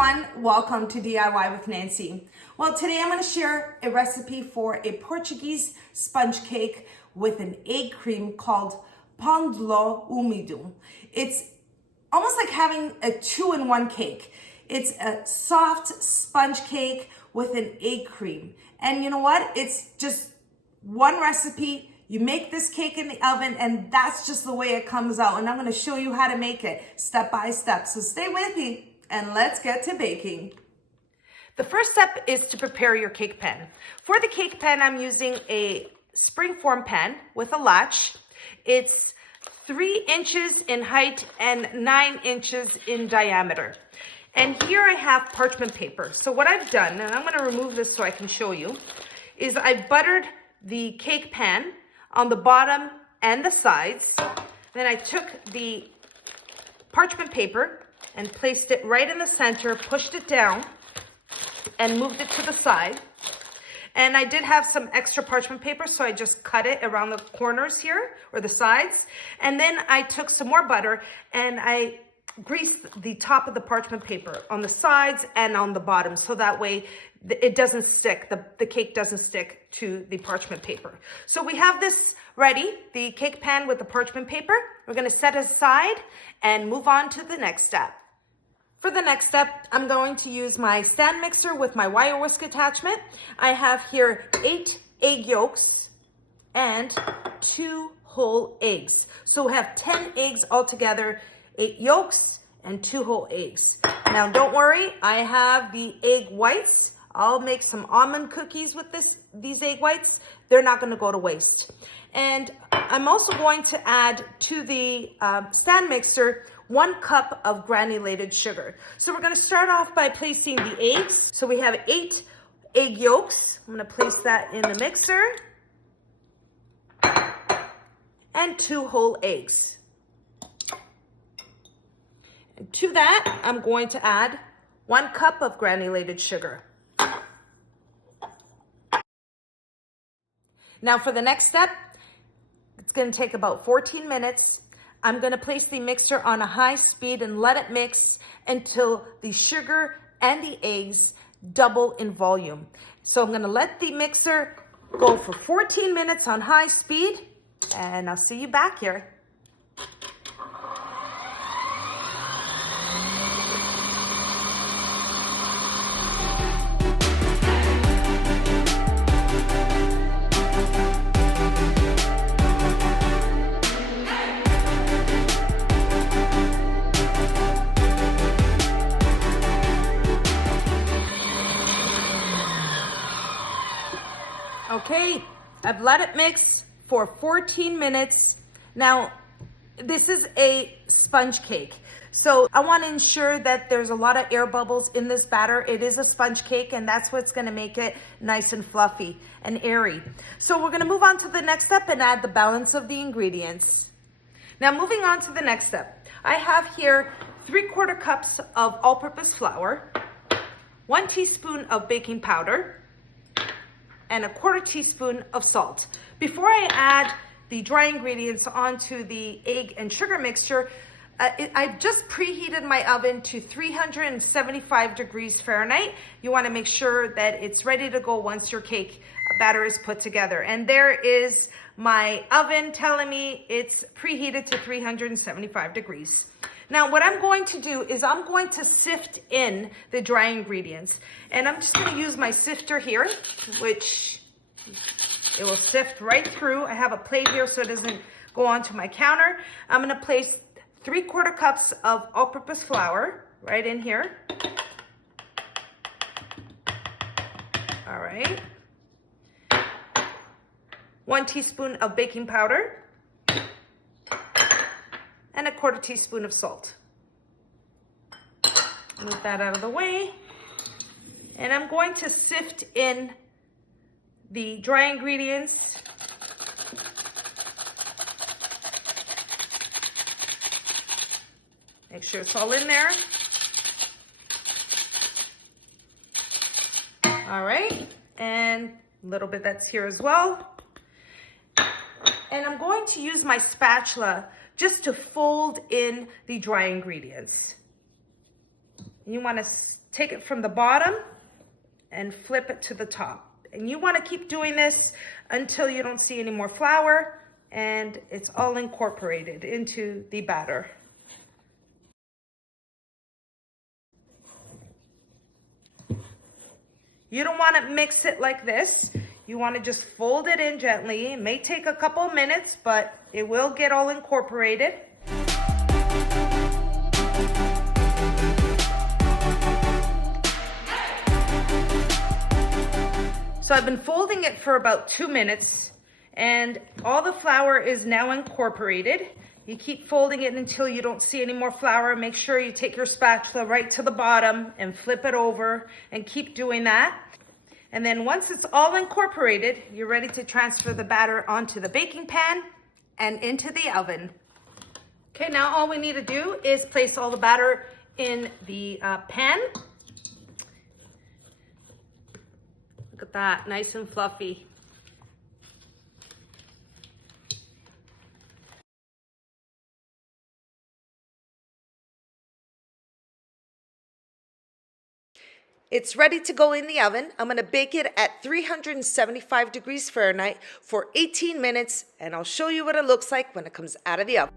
everyone, welcome to DIY with Nancy. Well, today I'm going to share a recipe for a Portuguese sponge cake with an egg cream called Pão de Ló Húmido. It's almost like having a two-in-one cake. It's a soft sponge cake with an egg cream. And you know what? It's just one recipe. You make this cake in the oven and that's just the way it comes out. And I'm going to show you how to make it step by step. So stay with me and let's get to baking. The first step is to prepare your cake pan. For the cake pan, I'm using a springform pan with a latch. It's 3 inches in height and 9 inches in diameter. And here I have parchment paper. So what I've done, and I'm going to remove this so I can show you, is I've buttered the cake pan on the bottom and the sides. Then I took the parchment paper and placed it right in the center, pushed it down, and moved it to the side. And I did have some extra parchment paper, so I just cut it around the corners here, or the sides. And then I took some more butter and I greased the top of the parchment paper on the sides and on the bottom, so that way it doesn't stick, the cake doesn't stick to the parchment paper. So we have this ready, the cake pan with the parchment paper. We're going to set it aside and move on to the next step. For the next step, I'm going to use my stand mixer with my wire whisk attachment. I have here 8 egg yolks and 2 whole eggs. So we have 10 eggs altogether, 8 yolks and 2 whole eggs. Now don't worry, I have the egg whites. I'll make some almond cookies with these egg whites. They're not going to go to waste. And I'm also going to add to the stand mixer 1 cup of granulated sugar. So we're going to start off by placing the eggs. So we have 8 egg yolks. I'm going to place that in the mixer. And 2 whole eggs. And to that, I'm going to add 1 cup of granulated sugar. Now for the next step, it's going to take about 14 minutes. I'm going to place the mixer on a high speed and let it mix until the sugar and the eggs double in volume. So I'm going to let the mixer go for 14 minutes on high speed, and I'll see you back here. Okay, I've let it mix for 14 minutes. Now, this is a sponge cake. So I want to ensure that there's a lot of air bubbles in this batter. It is a sponge cake, and that's what's going to make it nice and fluffy and airy. So we're going to move on to the next step and add the balance of the ingredients. Now, moving on to the next step. I have here 3/4 cups of all-purpose flour, 1 teaspoon of baking powder, and 1/4 teaspoon of salt. Before I add the dry ingredients onto the egg and sugar mixture, I've just preheated my oven to 375 degrees Fahrenheit. You want to make sure that it's ready to go once your cake batter is put together. And there is my oven telling me it's preheated to 375 degrees. Now what I'm going to do is I'm going to sift in the dry ingredients. And I'm just going to use my sifter here, which it will sift right through. I have a plate here so it doesn't go onto my counter. I'm going to place 3/4 cups of all-purpose flour right in here. All right. 1 teaspoon of baking powder. And 1/4 teaspoon of salt. Move that out of the way. And I'm going to sift in the dry ingredients. Make sure it's all in there. All right, and a little bit that's here as well. And I'm going to use my spatula just to fold in the dry ingredients. You want to take it from the bottom and flip it to the top. And you want to keep doing this until you don't see any more flour and it's all incorporated into the batter. You don't want to mix it like this. You want to just fold it in gently. It may take a couple of minutes, but it will get all incorporated. So I've been folding it for about 2 minutes and all the flour is now incorporated. You keep folding it until you don't see any more flour. Make sure you take your spatula right to the bottom and flip it over and keep doing that. And then once it's all incorporated, you're ready to transfer the batter onto the baking pan and into the oven. Okay, now all we need to do is place all the batter in the pan. Look at that, nice and fluffy. It's ready to go in the oven. I'm gonna bake it at 375 degrees Fahrenheit for 18 minutes, and I'll show you what it looks like when it comes out of the oven.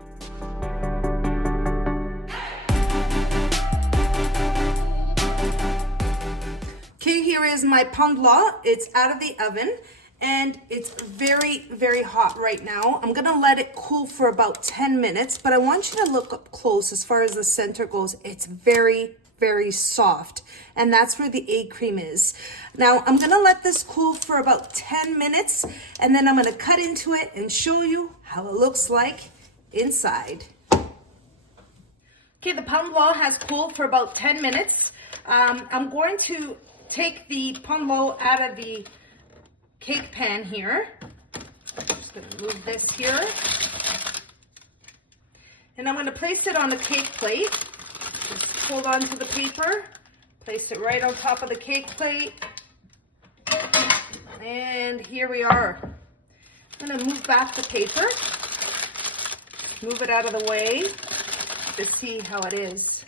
Okay, here is my Pão de Ló. It's out of the oven and it's very, very hot right now. I'm gonna let it cool for about 10 minutes, but I want you to look up close as far as the center goes. It's very, very soft, and that's where the egg cream is. Now, I'm gonna let this cool for about 10 minutes, and then I'm gonna cut into it and show you how it looks like inside. Okay, the Pão de Ló has cooled for about 10 minutes. I'm going to take the Pão de Ló out of the cake pan here. Just gonna move this here. And I'm gonna place it on the cake plate. Just hold on to the paper, place it right on top of the cake plate. And here we are. I'm gonna move back the paper, move it out of the way to see how it is.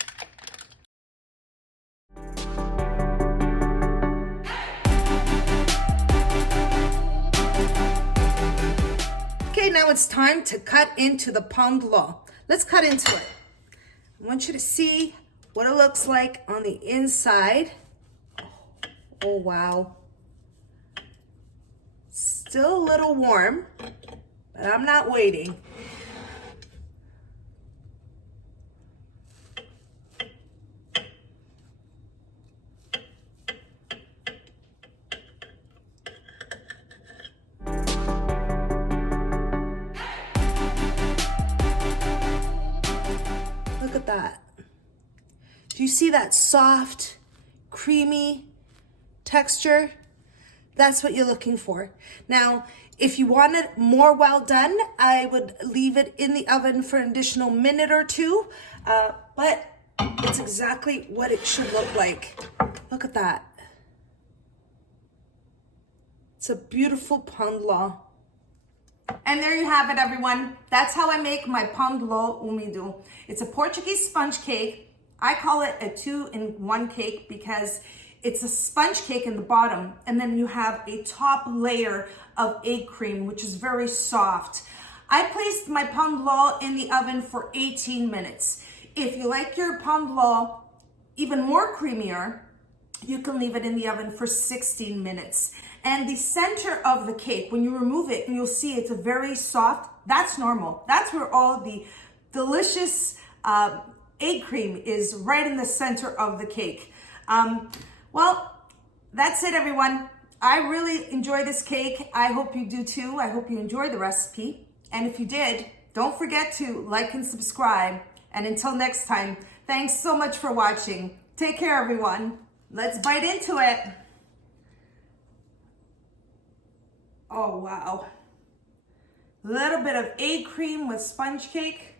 Okay, now it's time to cut into the Pão de Ló. Let's cut into it. I want you to see what it looks like on the inside. Oh, wow. Still a little warm, but I'm not waiting. Look at that. Do you see that soft, creamy texture? That's what you're looking for. Now, if you want it more well done, I would leave it in the oven for an additional minute or two, but it's exactly what it should look like. Look at that. It's a beautiful Pão de Ló. And there you have it, everyone. That's how I make my Pão de Ló Húmido. It's a Portuguese sponge cake. I call it a 2-in-1 cake because it's a sponge cake in the bottom, and then you have a top layer of egg cream, which is very soft. I placed my Pão de Ló in the oven for 18 minutes. If you like your Pão de Ló even more creamier, you can leave it in the oven for 16 minutes. And the center of the cake, when you remove it, you'll see it's a very soft. That's normal. That's where all the delicious egg cream is, right in the center of the cake. Well, that's it, everyone. I really enjoy this cake. I hope you do too. I hope you enjoy the recipe. And if you did, don't forget to like and subscribe. And until next time, thanks so much for watching. Take care, everyone. Let's bite into it. Oh, wow. A little bit of egg cream with sponge cake.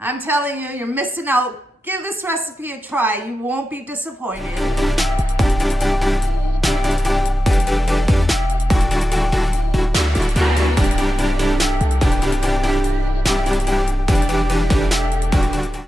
I'm telling you, you're missing out. Give this recipe a try. You won't be disappointed.